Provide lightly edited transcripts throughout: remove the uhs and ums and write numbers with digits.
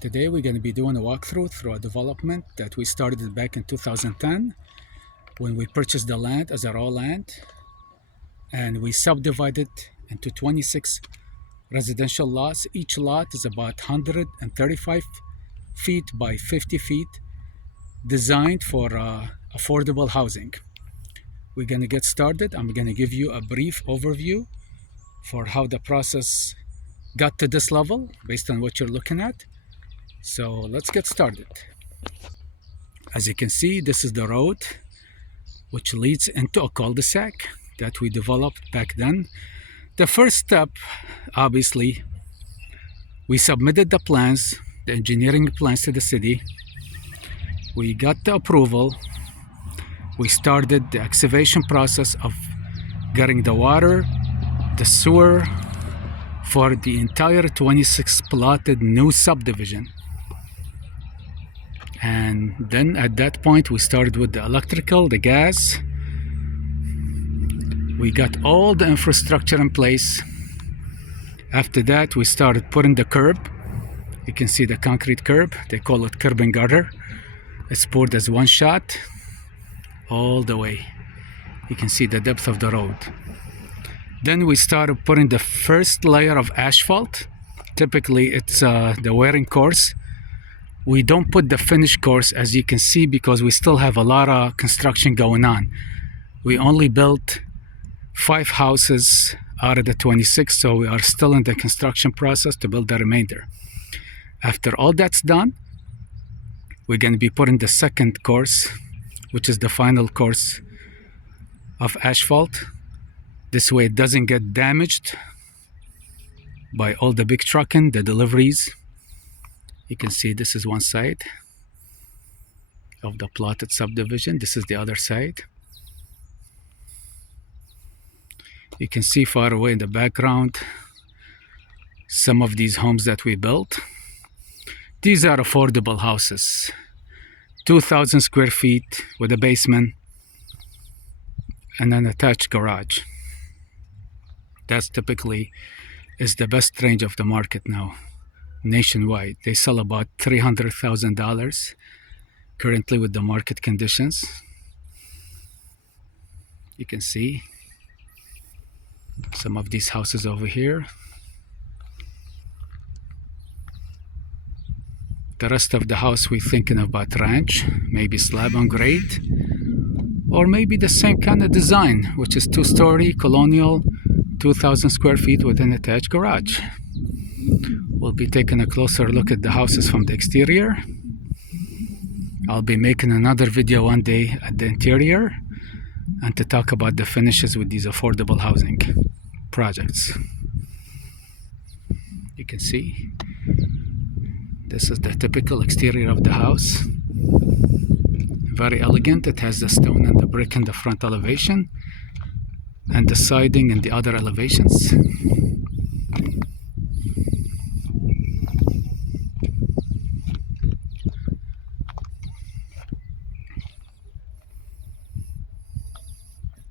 Today we're going to be doing a walkthrough through a development that we started back in 2010 when we purchased the land as a raw land, and we subdivided into 26 residential lots. Each lot is about 135 feet by 50 feet, designed for affordable housing. We're going to get started. I'm going to give you a brief overview for how the process got to this level based on what you're looking at. So let's get started. As you can see, this is the road which leads into a cul-de-sac that we developed back then. The first step, obviously, we submitted the plans, the engineering plans to the city. We got the approval. We started the excavation process of getting the water, the sewer for the entire 26 plotted new subdivision. And then at that point we started with the electrical, the gas. We got all the infrastructure in place. After that we started putting the curb. You can see the concrete curb, they call it curb and gutter. It's poured as one shot all the way. You can see the depth of the road. Then we started putting the first layer of asphalt. Typically it's the wearing course. We don't put the finished course, as you can see, because we still have a lot of construction going on. We only built 5 houses out of the 26, so we are still in the construction process to build the remainder. After all that's done, we're going to be putting the second course, which is the final course of asphalt. This way it doesn't get damaged by all the big trucking, the deliveries. You can see this is one side of the plotted subdivision. This is the other side. You can see far away in the background some of these homes that we built. These are affordable houses, 2,000 square feet with a basement and an attached garage. That's typically is the best range of the market now. Nationwide, they sell about $300,000 currently with the market conditions. You can see some of these houses over here. The rest of the house we're thinking about ranch, maybe slab on grade, or maybe the same kind of design, which is 2-story colonial, 2,000 square feet with an attached garage. We'll be taking a closer look at the houses from the exterior. I'll be making another video one day at the interior and to talk about the finishes with these affordable housing projects. You can see this is the typical exterior of the house. Very elegant. It has the stone and the brick in the front elevation and the siding in the other elevations.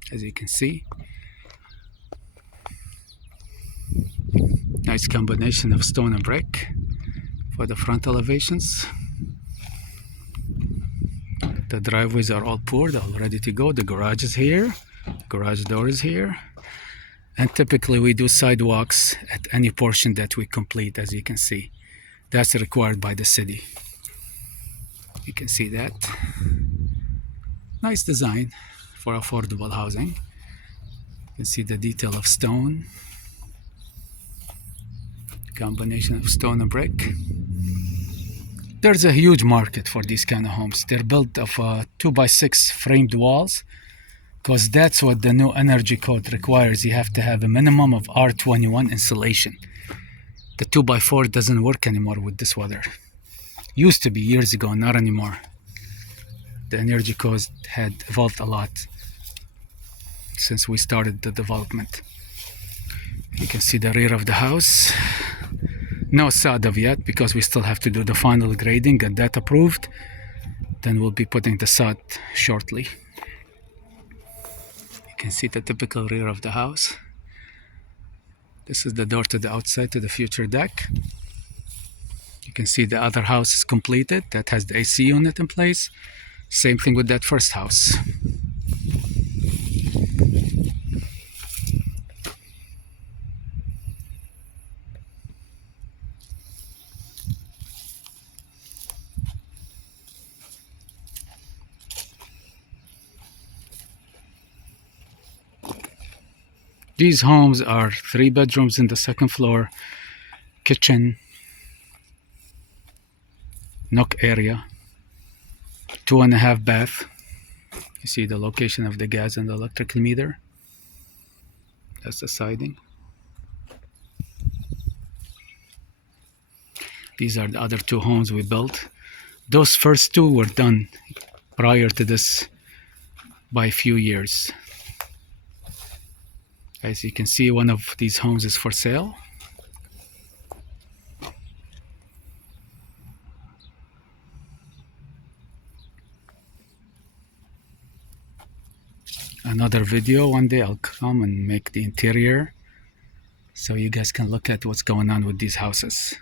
As you can see, nice combination of stone and brick for the front elevations. The driveways are all poured, all ready to go. The garage is here, the garage door is here, and typically we do sidewalks at any portion that we complete. As you can see, that's required by the city. You can see that. Nice design for affordable housing. You can see the detail of stone, combination of stone and brick. There's a huge market for these kind of homes. They're built of 2x6 framed walls, because that's what the new energy code requires. You have to have a minimum of R21 insulation. The 2x4 doesn't work anymore with this weather. Used to be years ago, not anymore. The energy code had evolved a lot since we started the development. You can see the rear of the house. No sod of yet, because we still have to do the final grading, get that approved. Then we'll be putting the sod shortly. You can see the typical rear of the house. This is the door to the outside, to the future deck. You can see the other house is completed. That has the AC unit in place. Same thing with that first house. These homes are 3 bedrooms in the second floor, kitchen, nook area, 2.5 bath. You see the location of the gas and the electrical meter. That's the siding. These are the other 2 homes we built. Those first 2 were done prior to this by a few years. As you can see, one of these homes is for sale. Another video, one day I'll come and make the interior so you guys can look at what's going on with these houses.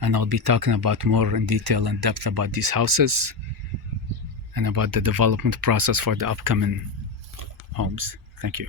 And I'll be talking about more in detail and depth about these houses and about the development process for the upcoming homes. Thank you.